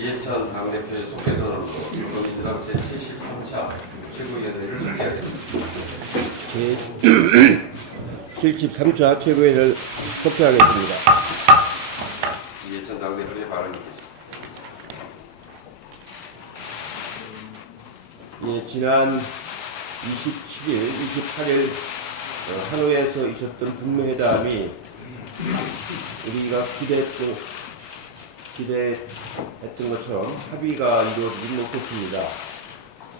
이해찬 당대표의 소개선언으로 민주당 제73차 최고위원회를 소개하겠습니다. 제73차 최고위원회를 소개하겠습니다. 이해찬 당대표의 발언이겠습니다. 예, 지난 27일, 28일 하노이에서 있었던 북미회담이 우리가 기대했던 것처럼 합의가 이루어지지 못했습니다.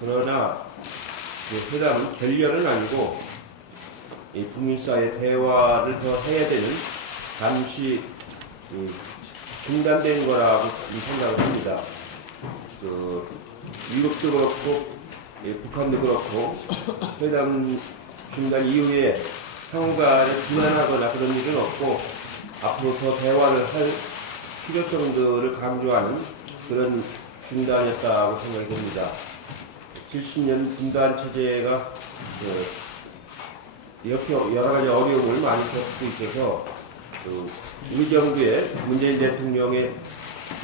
그러나 그 회담은 결렬은 아니고 이 북미 사이의 대화를 더 해야 되는 잠시 중단된 거라고 생각을 합니다. 미국도 그렇고 북한도 그렇고 회담 중단 이후에 상호간에 비난하거나 그런 일은 없고 앞으로 더 대화를 할 필요성들을 강조하는 그런 중단이었다고 생각이 됩니다. 70년 분단 체제가 이렇게 여러 가지 어려움을 많이 겪고 있어서 우리 정부의 문재인 대통령의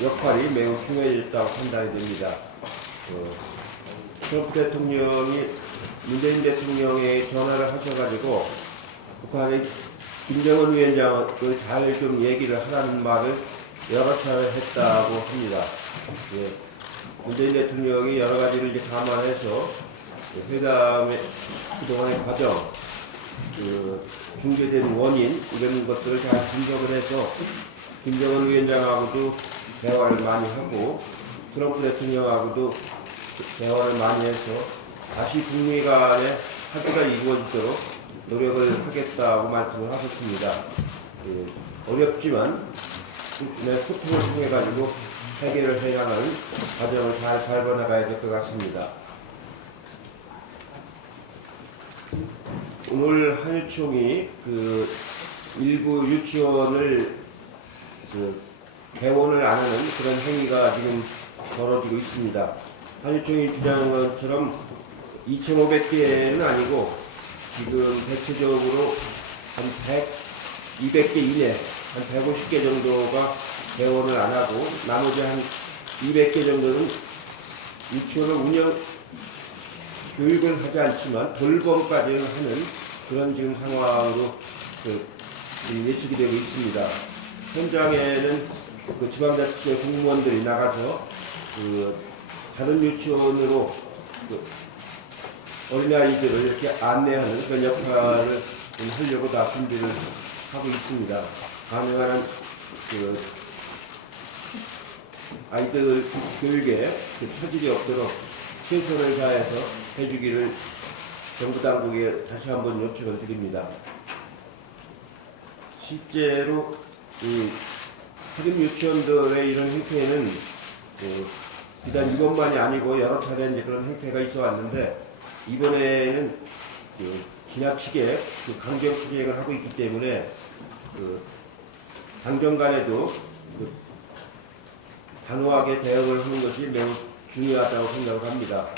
역할이 매우 중요해졌다고 판단이 됩니다. 트럼프 대통령이 문재인 대통령에 전화를 하셔가지고 북한의 김정은 위원장을 잘 좀 얘기를 하라는 말을 여러 차례 했다고 합니다. 예. 문재인 대통령이 여러 가지를 이제 감안해서 회담의 그동안의 과정, 중재된 원인 이런 것들을 잘 분석을 해서 김정은 위원장하고도 대화를 많이 하고 트럼프 대통령하고도 대화를 많이 해서 다시 북미 간의 합의가 이루어지도록 노력을 하겠다고 말씀을 하셨습니다. 어렵지만 소통을 통해 가지고 해결을 해나가는 과정을 잘 밟아나가야 될 것 같습니다. 오늘 한유총이 일부 유치원을 개원을 안 하는 그런 행위가 지금 벌어지고 있습니다. 한유총이 주장한 것처럼 2,500개는 아니고 지금 대체적으로 한 200개 이내, 한 150개 정도가 개원을 안 하고 나머지 한 200개 정도는 유치원을 교육을 하지 않지만 돌봄까지는 하는 그런 지금 상황으로 예측이 되고 있습니다. 현장에는 지방자치회 공무원들이 나가서 다른 유치원으로 어린아이들을 이렇게 안내하는 그런 역할을 하려고 다 준비를 하고 있습니다. 가능한 아이들 교육에 차질이 없도록 최선을 다해서 해주기를 정부 당국에 다시 한번 요청을 드립니다. 실제로 이 사립 유치원들의 이런 행태는 비단 이번만이 아니고 여러 차례 이제 그런 행태가 있어 왔는데 이번에는 지나치게 강경 수행을 하고 있기 때문에 당정 간에도 단호하게 대응을 하는 것이 매우 중요하다고 생각을 합니다.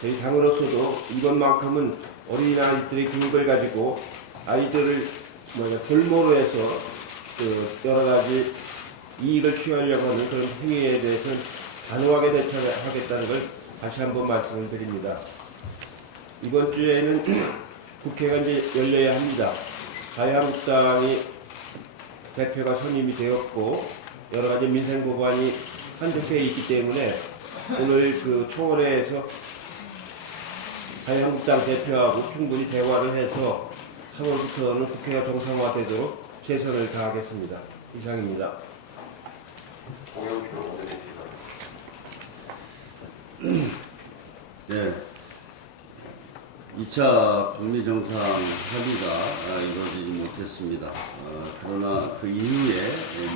저희 당으로서도 이번만큼은 어린아이들의 교육을 가지고 아이들을 볼모로 해서 여러 가지 이익을 취하려고 하는 그런 행위에 대해서는 단호하게 대처하겠다는 걸 다시 한번 말씀을 드립니다. 이번 주에는 국회가 이제 열려야 합니다. 자유한국당이 대표가 선임이 되었고 여러 가지 민생 법안이 산적해 있기 때문에 오늘 초원회에서 자유한국당 대표하고 충분히 대화를 해서 3월부터는 국회가 정상화되도록 최선을 다하겠습니다. 이상입니다. 네. 2차 북미 정상 합의가 이루어지지 못했습니다. 그러나 그 이후에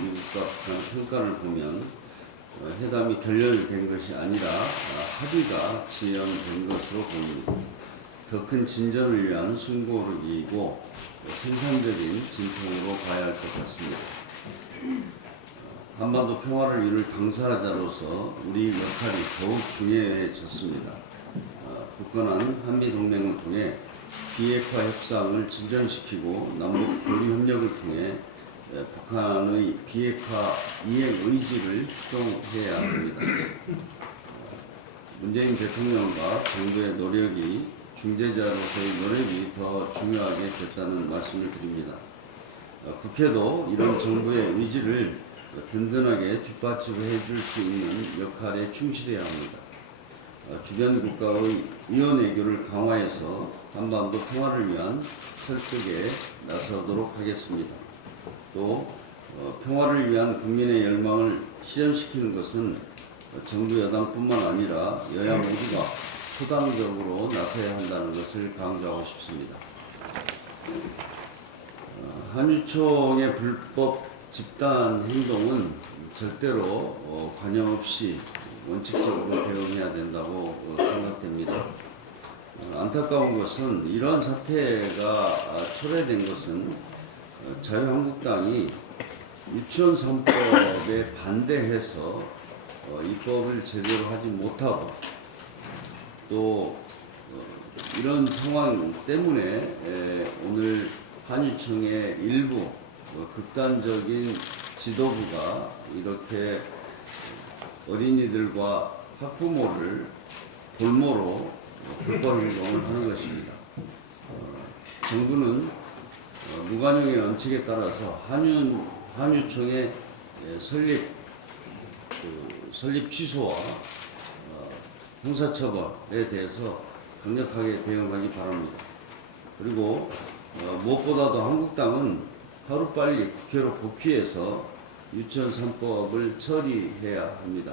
미국과 북한 평가를 보면 회담이 결렬된 것이 아니라 합의가 지연된 것으로 보입니다. 더 큰 진전을 위한 승부르기이고 생산적인 진통으로 봐야 할 것 같습니다. 한반도 평화를 이룰 당사자로서 우리 역할이 더욱 중요해졌습니다. 굳건한 한미동맹을 통해 비핵화 협상을 진전시키고 남북 교류 협력을 통해 북한의 비핵화 이행 의지를 추동해야 합니다. 문재인 대통령과 정부의 노력이 중재자로서의 노력이 더 중요하게 됐다는 말씀을 드립니다. 국회도 이런 정부의 의지를 든든하게 뒷받침해 줄 수 있는 역할에 충실해야 합니다. 주변 국가의 위원 외교를 강화해서 한반도 평화를 위한 설득에 나서도록 하겠습니다. 또 평화를 위한 국민의 열망을 실현시키는 것은 정부 여당뿐만 아니라 여야 모두가 초당적으로 나서야 한다는 것을 강조하고 싶습니다. 한유총의 불법 집단 행동은 절대로 관여 없이 원칙적으로 대응해야 된다고 생각됩니다. 안타까운 것은 이러한 사태가 초래된 것은 자유한국당이 유치원 3법에 반대해서 입법을 제대로 하지 못하고 또 이런 상황 때문에 오늘 한유총의 일부 극단적인 지도부가 이렇게 어린이들과 학부모를 볼모로 불법 행동을 하는 것입니다. 정부는 무관용의 원칙에 따라서 한유총의 설립 취소와 형사처벌에 대해서 강력하게 대응하기 바랍니다. 그리고 무엇보다도 한국당은 하루빨리 국회로 복귀해서 유치원 3법을 처리해야 합니다.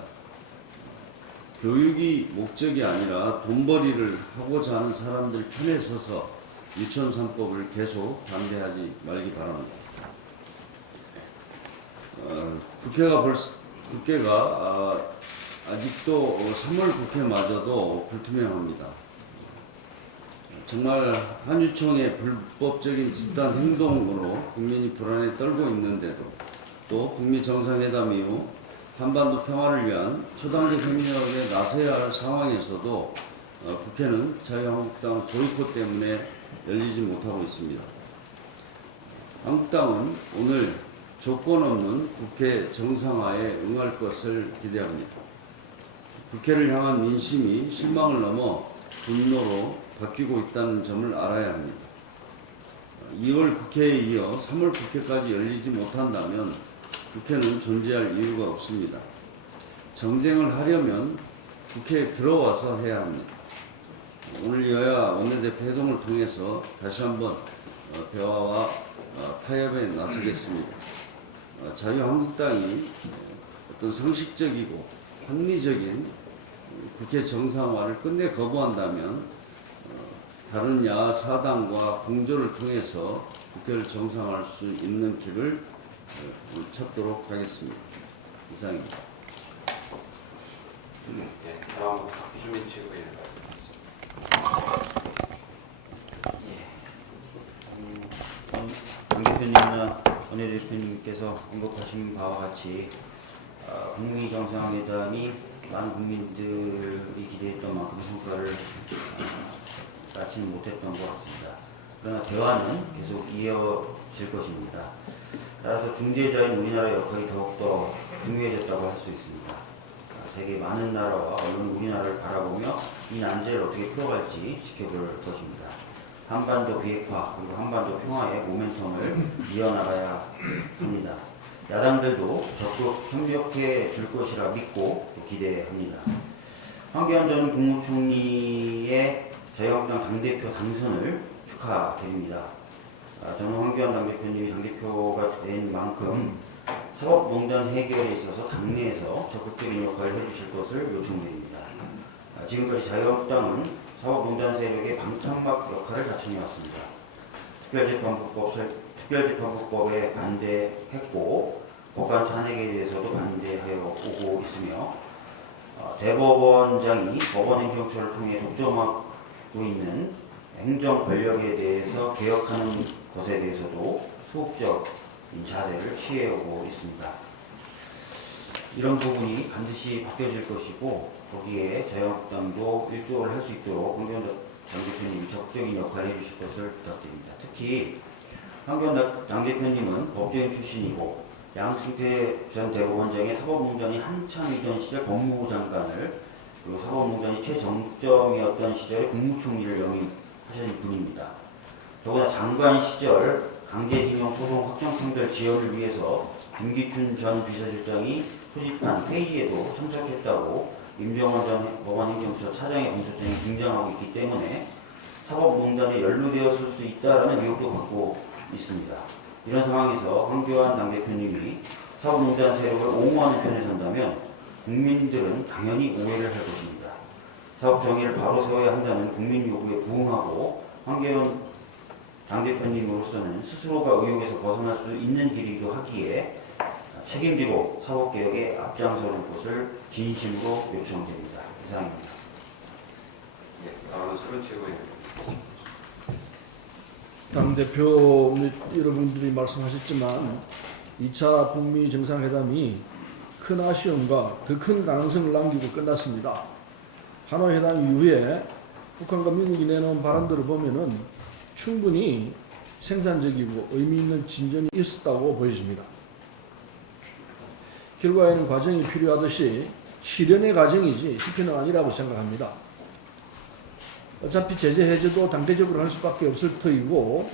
교육이 목적이 아니라 돈벌이를 하고자 하는 사람들 편에 서서 유치원 3법을 계속 반대하지 말기 바랍니다. 국회가 아직도 3월 국회마저도 불투명합니다. 정말 한유총의 불법적인 집단 행동으로 국민이 불안에 떨고 있는데도 또 북미 정상회담 이후 한반도 평화를 위한 초당적 협력에 나서야 할 상황에서도 국회는 자유한국당 보이콧 때문에 열리지 못하고 있습니다. 한국당은 오늘 조건 없는 국회 정상화에 응할 것을 기대합니다. 국회를 향한 민심이 실망을 넘어 분노로 바뀌고 있다는 점을 알아야 합니다. 2월 국회에 이어 3월 국회까지 열리지 못한다면 국회는 존재할 이유가 없습니다. 정쟁을 하려면 국회에 들어와서 해야 합니다. 오늘 여야 원내대표 회동을 통해서 다시 한번 대화와 타협에 나서겠습니다. 자유한국당이 어떤 상식적이고 합리적인 국회 정상화를 끝내 거부한다면 다른 야하 사당과 공조를 통해서 국회를 정상화할 수 있는 길을 찾도록 하겠습니다. 이상입니다. 네, 다음 박주민 최고위원. 강 대표님이나 원내대표님께서 언급하신 바와 같이 북미 정상회담이 많은 국민들이 기대했던 만큼 성과를 낳지는 못했던 것 같습니다. 그러나 대화는 계속 이어질 것입니다. 따라서 중재자인 우리나라의 역할이 더욱더 중요해졌다고 할 수 있습니다. 세계 많은 나라와 언론 우리나라를 바라보며 이 난제를 어떻게 풀어갈지 지켜볼 것입니다. 한반도 비핵화 그리고 한반도 평화의 모멘텀을 이어나가야 합니다. 야당들도 적극 협력해 줄 것이라 믿고 기대합니다. 황교안 전 국무총리의 자유한국당 당대표 당선을 축하드립니다. 저는 황교안 당대표님이 당대표가 된 만큼 사법농단 해결에 있어서 당내에서 적극적인 역할을 해주실 것을 요청드립니다. 지금까지 자유한국당은 사법농단 세력의 방탄막 역할을 자청해왔습니다. 특별재판부법에 반대했고 법관 탄핵에 대해서도 반대하여 오고 있으며 대법원장이 법원행정처를 통해 독점하고 있는 행정 권력에 대해서 개혁하는 것에 대해서도 소극적인 자세를 취해오고 있습니다. 이런 부분이 반드시 바뀌어질 것이고 거기에 자유한국당도 일조를 할 수 있도록 황교안 당대표님이 적극적인 역할을 해주실 것을 부탁드립니다. 특히 황교안 당대표님은 법조인 출신이고 양승태 전 대법원장의 사법농단이 한창이던 시절 법무부 장관을 그리고 사법농단이 최정점이었던 시절에 국무총리를 역임하신 분입니다. 더구나 장관 시절 강제징용 소송 확정 판결 지연을 위해서 김기춘 전 비서실장이 소집한 회의에도 참석했다고 임병원 전 법원행정처 차장의 공소장이 등장하고 있기 때문에 사법농단에 연루되었을 수 있다는 의혹도 받고 있습니다. 이런 상황에서 황교안 당대표님이 사법농단 세력을 옹호하는 편에 선다면 국민들은 당연히 오해를 할 것입니다. 사법 정의를 바로 세워야 한다는 국민 요구에 부응하고 황교안 당대표님으로서는 스스로가 의혹에서 벗어날 수 있는 길이기도 하기에 책임지고 사법개혁에 앞장서는 것을 진심으로 요청드립니다. 이상입니다. 다음은 수근 최고위원. 당대표 및 여러분들이 말씀하셨지만 2차 북미 정상회담이 큰 아쉬움과 더 큰 가능성을 남기고 끝났습니다. 하노이 회담 이후에 북한과 미국이 내놓은 발언들을 보면은 충분히 생산적이고 의미 있는 진전이 있었다고 보여집니다. 결과에는 과정이 필요하듯이 실현의 과정이지 실패는 아니라고 생각합니다. 어차피 제재 해제도 단계적으로 할 수밖에 없을 터이고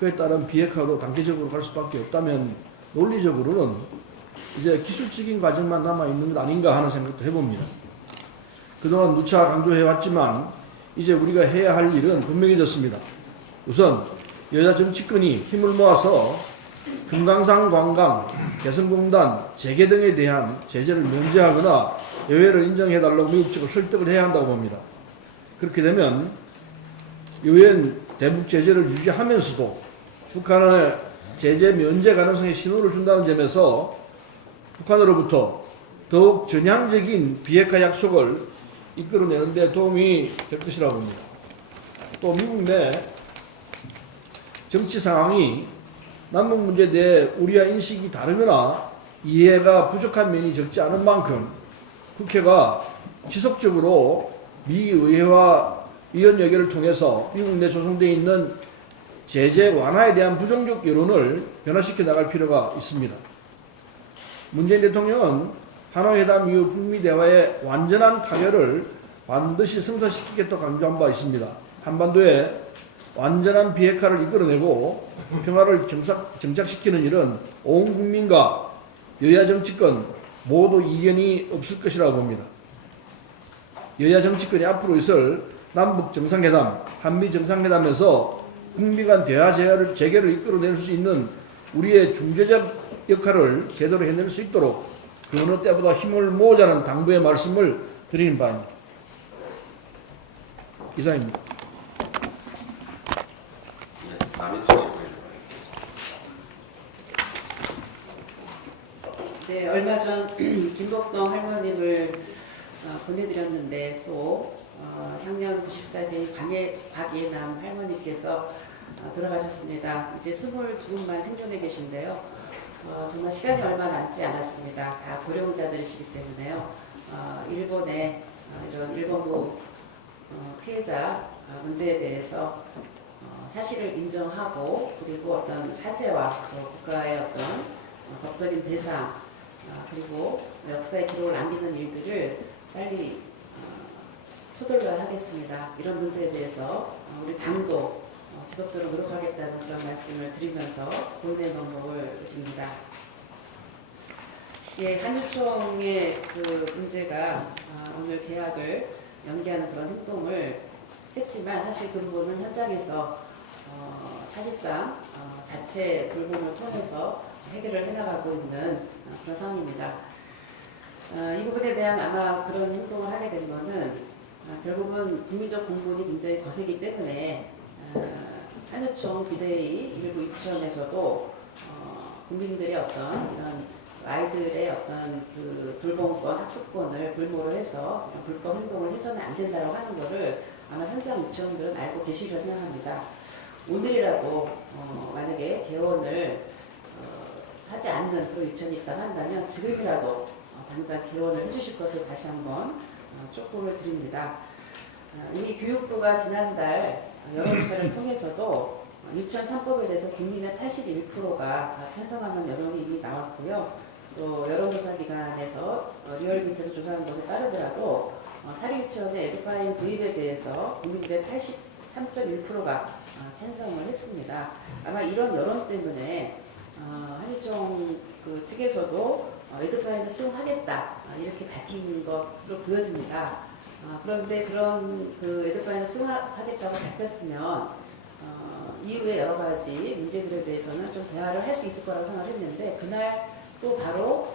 그에 따른 비핵화도 단계적으로 갈 수밖에 없다면 논리적으로는 이제 기술적인 과정만 남아있는 것 아닌가 하는 생각도 해봅니다. 그동안 누차 강조해왔지만 이제 우리가 해야 할 일은 분명해졌습니다. 우선 여야 정치권이 힘을 모아서 금강산 관광, 개성공단, 재개 등에 대한 제재를 면제하거나 여해를 인정해달라고 미국 측을 설득을 해야 한다고 봅니다. 그렇게 되면 유엔 대북 제재를 유지하면서도 북한의 제재 면제 가능성에 신호를 준다는 점에서 북한으로부터 더욱 전향적인 비핵화 약속을 이끌어내는 데 도움이 될 것이라고 봅니다. 또 미국 내 정치 상황이 남북 문제에 대해 우리와 인식이 다르거나 이해가 부족한 면이 적지 않은 만큼 국회가 지속적으로 미 의회와 위원회를 통해서 미국 내 조성되어 있는 제재 완화에 대한 부정적 여론을 변화시켜 나갈 필요가 있습니다. 문재인 대통령은 하노이 회담 이후 북미 대화의 완전한 타결을 반드시 성사시키겠다고 강조한 바 있습니다. 한반도에 완전한 비핵화를 이끌어내고 평화를 정착시키는 일은 온 국민과 여야 정치권 모두 이견이 없을 것이라고 봅니다. 여야 정치권이 앞으로 있을 남북 정상회담, 한미 정상회담에서 북미 간 대화 재개를 이끌어낼 수 있는 우리의 중재자 역할을 제대로 해낼 수 있도록 그 어느 때보다 힘을 모으자는 당부의 말씀을 드리는 바입니다. 이상입니다. 네, 얼마 전 김복동 할머님을 보내드렸는데 또 향년 94세인 곽예남 할머니께서 돌아가셨습니다. 이제 22분만 생존해 계신데요. 정말 시간이 얼마 남지 않았습니다. 다 고령자들이시기 때문에요. 일본의 이런 일본도 피해자 문제에 대해서 사실을 인정하고 그리고 어떤 사죄와 또 국가의 어떤 법적인 배상 그리고 역사의 기록을 남기는 일들을 빨리 서둘러야 하겠습니다. 이런 문제에 대해서 우리 당도 지속적으로 노력하겠다는 그런 말씀을 드리면서 고인의 명목을 드립니다. 예, 한유총의 그 문제가 오늘 개학을 연기하는 그런 행동을 했지만 사실 그 부분은 현장에서 사실상 자체 돌봄을 통해서 해결을 해나가고 있는 그런 상황입니다. 이 부분에 대한 아마 그런 행동을 하게 된 것은 결국은 국민적 공분이 굉장히 거세기 때문에 한유총 비대위 일부 유치원에서도 국민들의 어떤 이런 아이들의 어떤 그 불공권, 학습권을 불모로 해서 불법 행동을 해서는 안 된다고 하는 것을 아마 현장 유치원들은 알고 계시리라 생각합니다. 오늘이라도 만약에 개원을 하지 않는 그런 유치원이 있다고 한다면 지금이라도 당장 개원을 해주실 것을 다시 한번 촉구를 드립니다. 이미 교육부가 지난달 여론조사를 통해서도 유치원 3법에 대해서 국민의 81%가 찬성하는 여론이 이미 나왔고요. 또 여론조사 기관에서 리얼미터에서 조사한 것에 따르더라도 사립유치원의 에듀파인 도입에 대해서 국민들의 83.1%가 찬성을 했습니다. 아마 이런 여론 때문에 한유총 측에서도 에듀파인을 수용하겠다 이렇게 밝힌 것으로 보여집니다. 그런데 그런 에듀파인을 수용하겠다고 밝혔으면 이후에 여러 가지 문제들에 대해서는 좀 대화를 할 수 있을 거라고 생각을 했는데 그날 또 바로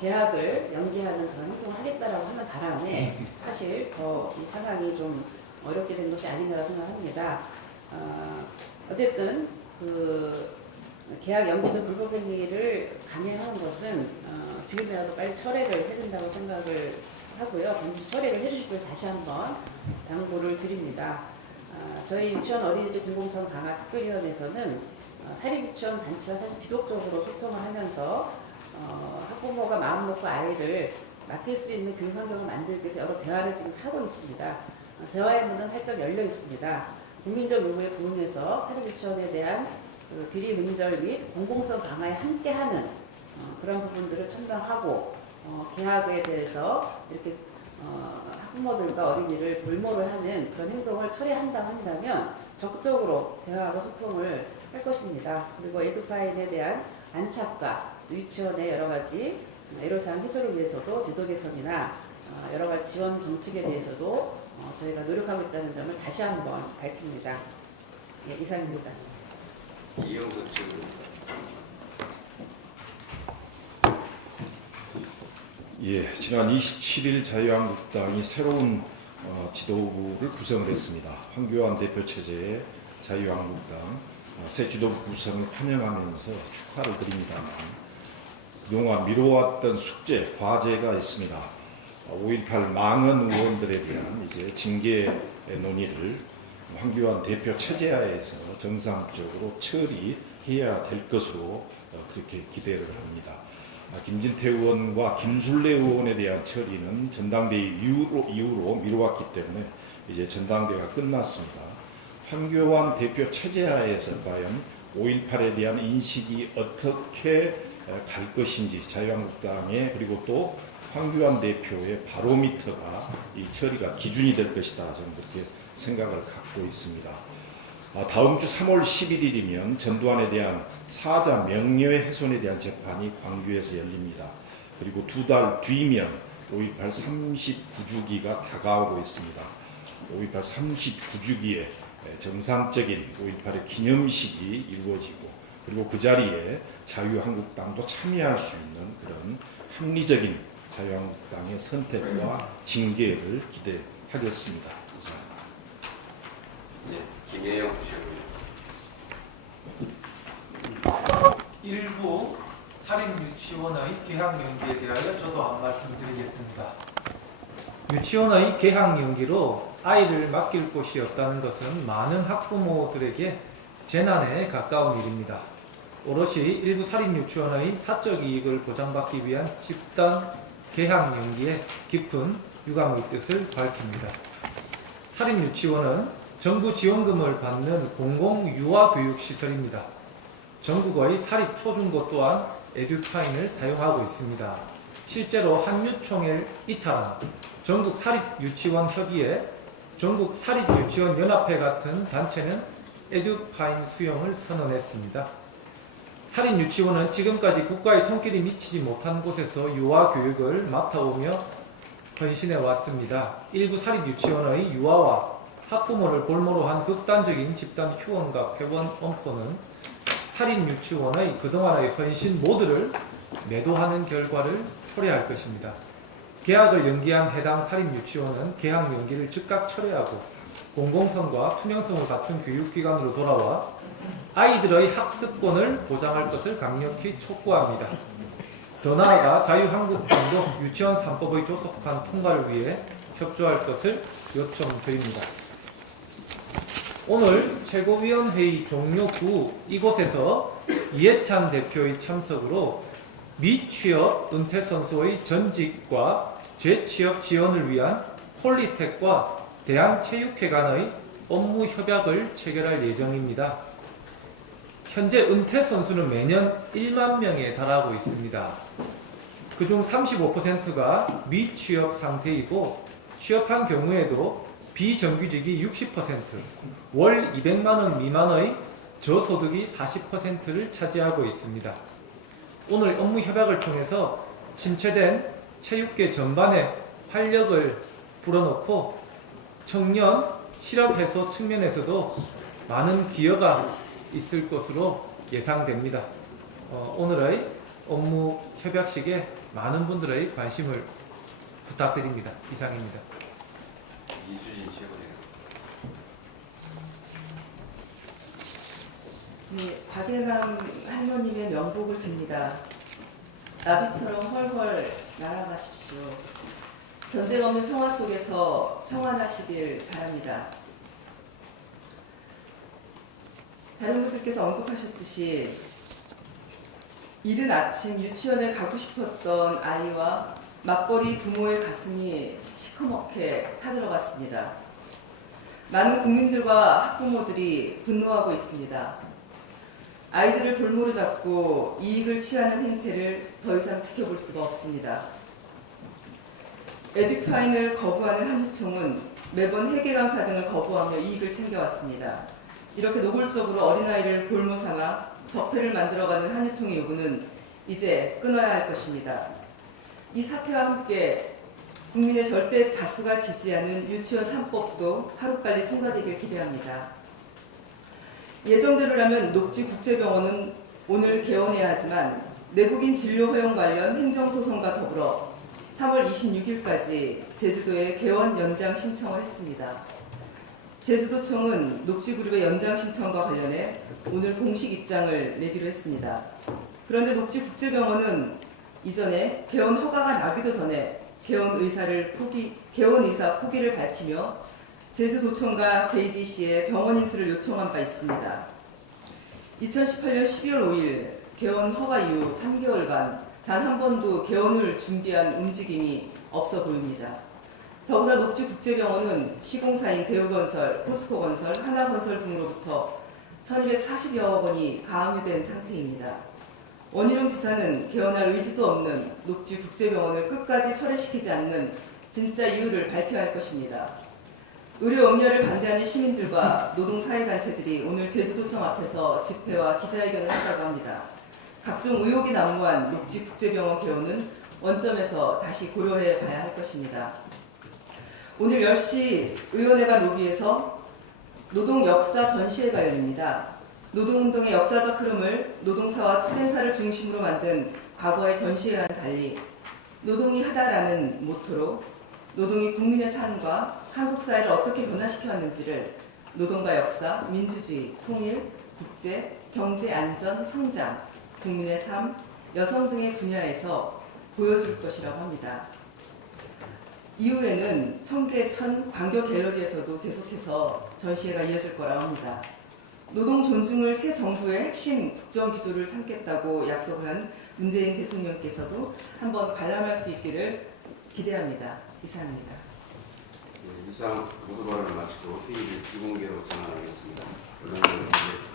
개학을 연기하는 그런 행동을 하겠다라고 하는 바람에 사실 더 이 상황이 좀 어렵게 된 것이 아닌가라고 생각합니다. 어쨌든 개학 연기든 불법 행위를 강행하는 것은 지금이라도 빨리 철회를 해야 된다고 생각을 하고요. 반드시 처리를 해주실 것을 다시 한번 당부를 드립니다. 저희 유치원 어린이집 공공성 강화 특별위원회에서는 사립유치원 단체와 사실 지속적으로 소통을 하면서 학부모가 마음 놓고 아이를 맡길 수 있는 교육 환경을 만들기 위해서 여러 대화를 지금 하고 있습니다. 대화의 문은 활짝 열려 있습니다. 국민적 요구에 부응해서 사립유치원에 대한 비리 문절 및 공공성 강화에 함께하는 그런 부분들을 첨언하고 개학에 대해서 이렇게 학부모들과 어린이를 불모로 하는 그런 행동을 처리한다고 한다면 적극적으로 대화하고 소통을 할 것입니다. 그리고 에듀파인에 대한 안착과 유치원의 여러 가지 애로사항 해소를 위해서도 제도 개선이나 여러 가지 지원 정책에 대해서도 저희가 노력하고 있다는 점을 다시 한번 밝힙니다. 예, 이상입니다. 이영석 질문. 예, 지난 27일 자유한국당이 새로운 지도부를 구성을 했습니다. 황교안 대표 체제의 자유한국당 새 지도부 구성을 환영하면서 축하를 드립니다만 그동안 미뤄왔던 숙제, 과제가 있습니다. 5.18 망언 의원들에 대한 이제 징계 논의를 황교안 대표 체제하에서 정상적으로 처리해야 될 것으로 그렇게 기대를 합니다. 김진태 의원과 김술래 의원에 대한 처리는 전당대회 이후로 미뤄왔기 때문에 이제 전당대회가 끝났습니다. 황교안 대표 체제하에서 과연 5.18에 대한 인식이 어떻게 갈 것인지 자유한국당의 그리고 또 황교안 대표의 바로미터가 이 처리가 기준이 될 것이다. 저는 그렇게 생각을 갖고 있습니다. 다음 주 3월 11일이면 전두환에 대한 사자 명예훼 훼손에 대한 재판이 광주에서 열립니다. 그리고 두 달 뒤면 5.18 39주기가 다가오고 있습니다. 5.18 39주기에 정상적인 5.18의 기념식이 이루어지고 그리고 그 자리에 자유한국당도 참여할 수 있는 그런 합리적인 자유한국당의 선택과 징계를 기대하겠습니다. 감사합니다. 네, 김혜영 질문. 일부 사립유치원의 개학 연기에 대하여 저도 한 말씀 드리겠습니다. 유치원의 개학 연기로 아이를 맡길 곳이 없다는 것은 많은 학부모들에게 재난에 가까운 일입니다. 오롯이 일부 사립유치원의 사적 이익을 보장받기 위한 집단 개학 연기에 깊은 유감의 뜻을 밝힙니다. 사립유치원은 정부 지원금을 받는 공공유아교육시설입니다. 전국의 사립 초중고 또한 에듀파인을 사용하고 있습니다. 실제로 한유총을 이탈한 전국 사립유치원 협의회, 전국 사립유치원 연합회 같은 단체는 에듀파인 수용을 선언했습니다. 사립유치원은 지금까지 국가의 손길이 미치지 못한 곳에서 유아교육을 맡아오며 헌신해 왔습니다. 일부 사립유치원의 유아와 학부모를 볼모로 한 극단적인 집단 휴원과 폐원 엄포는 사립유치원의 그동안의 헌신 모두를 매도하는 결과를 초래할 것입니다. 계약을 연기한 해당 사립유치원은 계약 연기를 즉각 철회하고 공공성과 투명성을 갖춘 교육기관으로 돌아와 아이들의 학습권을 보장할 것을 강력히 촉구합니다. 더 나아가 자유한국당도 유치원 3법의 조속한 통과를 위해 협조할 것을 요청드립니다. 오늘 최고위원회의 종료 후 이곳에서 이해찬 대표의 참석으로 미취업 은퇴선수의 전직과 재취업 지원을 위한 폴리텍과 대한체육회 간의 업무 협약을 체결할 예정입니다. 현재 은퇴선수는 매년 1만 명에 달하고 있습니다. 그중 35%가 미취업 상태이고 취업한 경우에도 비정규직이 60%, 월 200만 원 미만의 저소득이 40%를 차지하고 있습니다. 오늘 업무 협약을 통해서 침체된 체육계 전반에 활력을 불어넣고 청년 실업 해소 측면에서도 많은 기여가 있을 것으로 예상됩니다. 오늘의 업무 협약식에 많은 분들의 관심을 부탁드립니다. 이상입니다. 이수진 최고네요. 네, 박일남 할머님의 명복을 빕니다. 나비처럼 헐헐 날아가십시오. 전쟁 없는 평화 속에서 평안하시길 바랍니다. 다른 분들께서 언급하셨듯이 이른 아침 유치원에 가고 싶었던 아이와 맞벌이 부모의 가슴이 시커멓게 타들어갔습니다. 많은 국민들과 학부모들이 분노하고 있습니다. 아이들을 볼모로 잡고 이익을 취하는 행태를 더 이상 지켜볼 수가 없습니다. 에듀파인을 거부하는 한유총은 매번 회계감사 등을 거부하며 이익을 챙겨왔습니다. 이렇게 노골적으로 어린아이를 볼모 삼아 적폐를 만들어가는 한유총의 요구는 이제 끊어야 할 것입니다. 이 사태와 함께 국민의 절대 다수가 지지하는 유치원 3법도 하루빨리 통과되길 기대합니다. 예정대로라면 녹지국제병원은 오늘 개원해야 하지만 내국인 진료 허용 관련 행정소송과 더불어 3월 26일까지 제주도에 개원 연장 신청을 했습니다. 제주도청은 녹지그룹의 연장 신청과 관련해 오늘 공식 입장을 내기로 했습니다. 그런데 녹지국제병원은 이전에 개원 허가가 나기도 전에 개원 의사 포기를 밝히며 제주도청과 JDC에 병원 인수를 요청한 바 있습니다. 2018년 12월 5일 개원 허가 이후 3개월간 단 한 번도 개원을 준비한 움직임이 없어 보입니다. 더구나 녹지국제병원은 시공사인 대우건설, 포스코건설, 하나건설 등으로부터 1240여억 원이 가압류된 상태입니다. 원희룡 지사는 개원할 의지도 없는 녹지국제병원을 끝까지 철회시키지 않는 진짜 이유를 발표할 것입니다. 의료 업무를 반대하는 시민들과 노동사회단체들이 오늘 제주도청 앞에서 집회와 기자회견을 했다고 합니다. 각종 의혹이 난무한 녹지국제병원 개원은 원점에서 다시 고려해 봐야 할 것입니다. 오늘 10시 의원회관 로비에서 노동 역사 전시회가 열립니다. 노동운동의 역사적 흐름을 노동사와 투쟁사를 중심으로 만든 과거의 전시회와는 달리 노동이 하다라는 모토로 노동이 국민의 삶과 한국 사회를 어떻게 변화시켜 왔는지를 노동과 역사, 민주주의, 통일, 국제, 경제, 안전, 성장, 국민의 삶, 여성 등의 분야에서 보여줄 것이라고 합니다. 이후에는 청계천 광교 갤러리에서도 계속해서 전시회가 이어질 거라고 합니다. 노동 존중을 새 정부의 핵심 국정 기조를 삼겠다고 약속을 한 문재인 대통령께서도 한번 관람할 수 있기를 기대합니다. 이상입니다. 네, 이상 모두 발언을 마치고 회의를 비공개로 전환하겠습니다. 언론은 이제